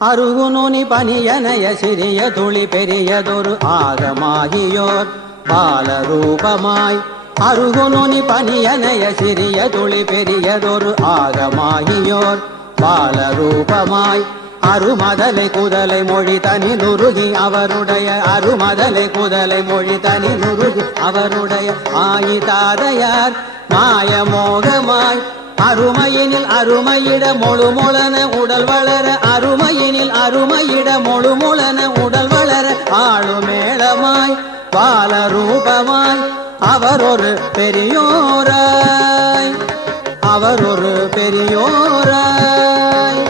அருகுநுனி பனியனைய சிறிய துளி பெரியதொரு ஆகமாகியோர் பாலரூபமாய் அருகுநுனி பனியனைய சிறிய துளி பெரியதொரு ஆகமாகியோர் பாலரூபமாய் அருமதலை குதலை மொழி தனி நுருகி அவருடைய அருமதலை குதலை மொழி தனி நுருகி அவருடைய ஆயிதாதையார் மாயமோகமாய் அருமையினில் அருமையிட மொழுமொளன உடல் வளர அருமையினில் அருமையிட மொழுமொளன உடல் வளர ஆளுமேளமாய் பாலரூபமாய் அவரொரு பெரியோராய் அவரொரு பெரியோராய்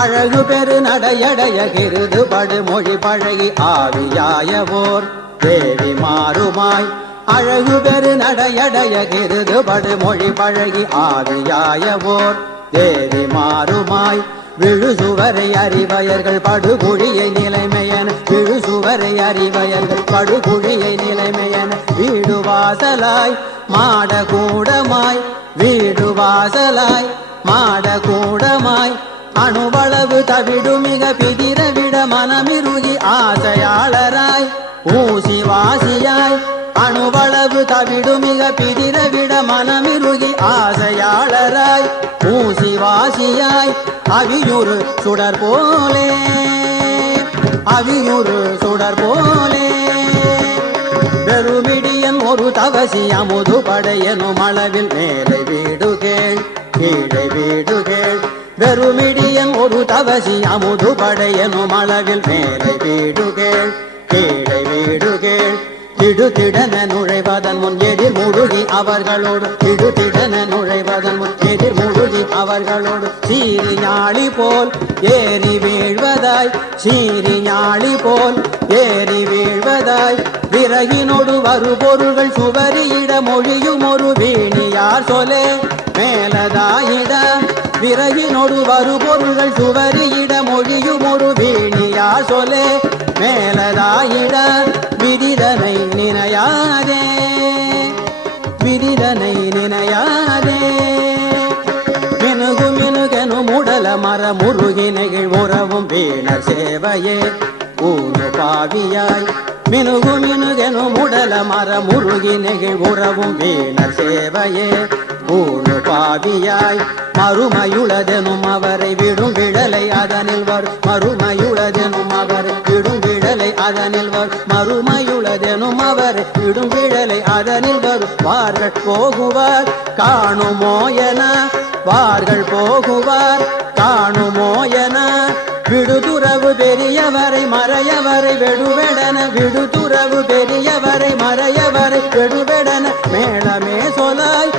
அழகு பெரு நடையடைய கிருது படுமொழி பழகி ஆவியாயவோர் தேவி மாறுமாய் அழகு பெரு நடையடைய கிருது படுமொழி பழகி ஆவியாயவோர் தேவி மாறுமாய் விழுசுவரை அறிவயர்கள் படுகுழியை நிலைமையன விழுசுவரை அறிவயர்கள் படுகுழியை நிலைமையன வீடு வாசலாய் மாடகூடமாய் வீடு வாசலாய் மாடகூடமாய் அணுவளவு தவிடு மிக பிதிரவிட மனமிருகி ஆசையாளராய் ஊசி வாசியாய் அணுவளவு தவிடு மிக பிதிரவிட மனமிருகி ஆசையாளராய் ஊசி வாசியாய் அவியுறு சுடர் போலே அவியுறு சுடர் போலே பெருமிடியன் ஒரு தவசி அமுது படையனும் அளவில் மேலை வீடு கேள் கீழே வீடு கேள் பெருமிடியன் ஒரு தவசி அமுது படையனும் அளவில் மேலை வீடு கேள் கீழே வீடு கேள் திடுதிடன நுழைவதன் முன் எதிர் முழுகி அவர்களோடு திடுதிடன நுழைவதன் முன் எதிர் முழுகி அவர்களோடு சீறி ஞாழி போல் ஏறி வீழ்வதாய் சீறி ஞாழி போல் ஏறி வீழ்வதாய் விறகினோடு வரு பொருள்கள் சுவரியிட மொழியும் ஒரு வீணியார் சொலே மேலதாயிட விறகினோடு வரு பொருள்கள் சுவரியிட மொழியும் ஒரு வீணியார் சொலே மேலதாயிட விதிதனை நினையாதே விதிதனை நினையாதே மினுகு மினுகெனு முடல மர முருகினைகள் உறவும் வீணர் சேவையே ஊனு பாவியாய் மினுகு மினுகெனு முடல மர முருகினைகள் உறவும் வீணர் சேவையே ஊனு பாவியாய் மறுமையுளதெனும் அவரை விடும் விடலை அதனில் வரும் மறுமையுளதெனும் அவரை விடும் விடலை அதனில் வரும் மறுமையுளதெனும் அவரை விடும் விடலை அதனில் வரும் வார்கள் போகுவார் காணுமோயன வார்கள் போகுவார் காணுமோயன விடுதுறவு பெரியவரை மறையவரை வெடுவெடன விடுதுறவு பெரியவரை மறையவரை வெடுவெடன மேளமே சொலாய்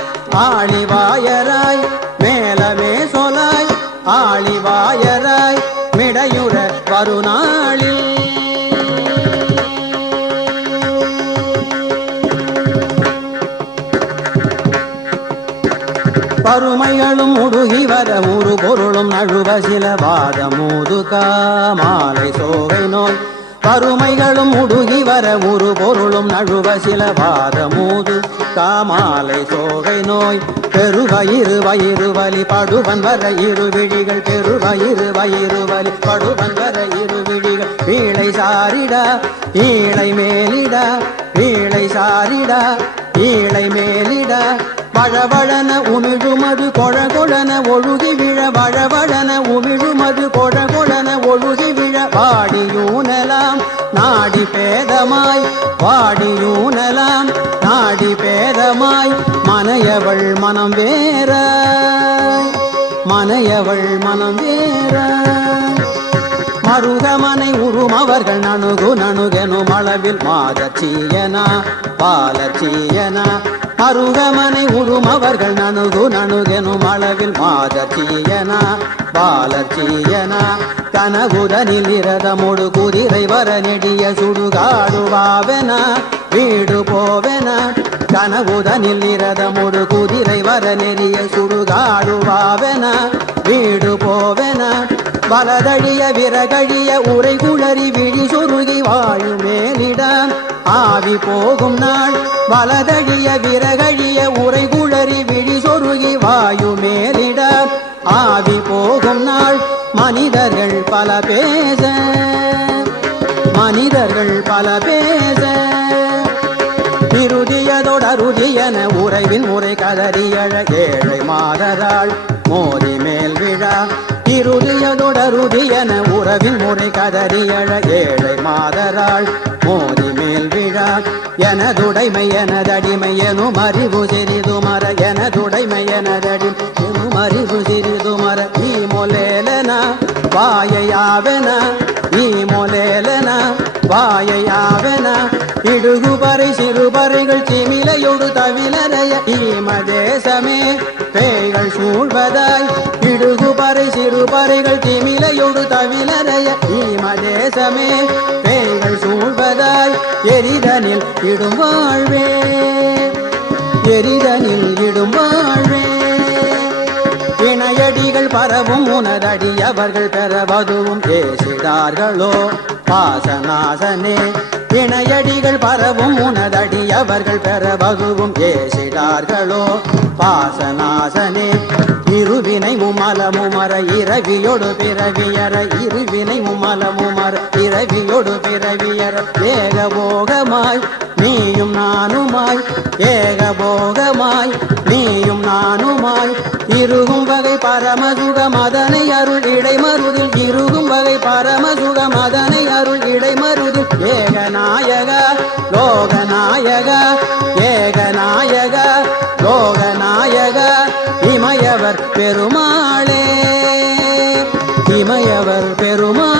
ஆழிவாயராய் மேலமே சொலாய் ஆழிவாயராய் மிடையுற வருநாளில் பருமைகளும் முடுகி வர ஒரு பொருளும் நழுவ சில வாதமூதுகா மாலை சோகை நோய் பருமைகளும் முடுகி வர ஒரு பொருளும் நழுவ சில வாதமூது காமாலை சோகை நோய் பெருவயிறு வயிறு வலி படுவன் வர இரு விழிகள் பெருவயிறு வயிறு வலி படுவன் வர இரு விழிகள் வீளை சாரிடா ஈழை மேலிடா வீளை சாரிடா ஈழை மேலிடா வழவழன உமிழுமது கொழகொழன ஒழுகி விழ வழவழன உமிழுமது கொழகொழன ஒழுகி விழ வாடியூனலாம் நாடி பேதமாய் வாடியூனலாம் நாடி பேதமாய் மனையவள் மனம் வேற மனையவள் மனம் வேற மருகமனை உறும் அவர்கள் நணுகு நணுகெனும் அளவில் மாதச்சீயனா பாலச்சீயனா மருகமனை உறும் அவர்கள் நணுகு நணுகெனும் அளவில் மாதச்சீயனா பாலச்சீயனா கனகுதனில் இரதமொடு குதிரை வர நெடிய சுடுகாடுவாவென வீடு போவென கனகுதனில் இரதமொடு குதிரை வர நெறிய சுடுகாடுவாவென வீடு போவென வலதழிய விறகழிய உரை குளறி விழி சொருகி வாழு மேலிடம் ஆவி போகும் நாள் வலதழிய விறகழிய உரை குளறி விழி சொருகி வாயு மேலிடம் ஆவி போகும் நாள் மனிதர்கள் பல பேச மனிதர்கள் பல பேச இறுதியதொடருதியன உறைவின் முறை கதறியழ ஏழை மாதராள் மோதி மேல் விழா இறுதியதொடருதியன உறவின் முறை கதறியழ ஏழை மாதராள் மோதி மேல் விழா எனதுடைமை எனதடிமை எனும் அறிவு சிறிது மர எனதுடைமை எனதடிமை எனும் அறிவு சிறிது மர ஈ மொலேலன வாயையாவென ஈ மொலேலன வாயையாவென இடுகுபறை சிறுபறைகள் சிமிலையொடு தவிலறைய ஈமதேசமே பேய்கள் சூழ்வதாய் இடுகுபறை சிறுபறைகள் திமிலையொடு தவிலறைய ஈமதேசமே பேய்கள் சூழ்வதாய் எரிதனில் இடும் வாழ்வே எரிதனில் இடும் வாழ்வே இணையடிகள் பரவும் உனதடி அவர்கள் பெறவதுவும் பேசிடார்களோ பாசநாசனே இணையடிகள் பரவும் உனதடி அவர்கள் பெறவதுவும் பேசிடார்களோ பாசநாசனே இருவினை முமலமுமர இரவியொடு பிறவியற இருவினை முமலமுமர இரவியொடு பிறவியற ஏகபோகமாய் நீயும் நானுமாய் ஏகபோகமாய் நீயும் நானுமாய் இருகும் வகை பரமசுகம் அதனை அருள் இடைமருதில் இருகும் வகை பரமசுகம் அதனை அருள் இடைமருதில் ஏகநாயக லோகநாயக ஏகநாயக லோகநாயக இமயவர் பெருமாளே இமயவர் பெருமாள்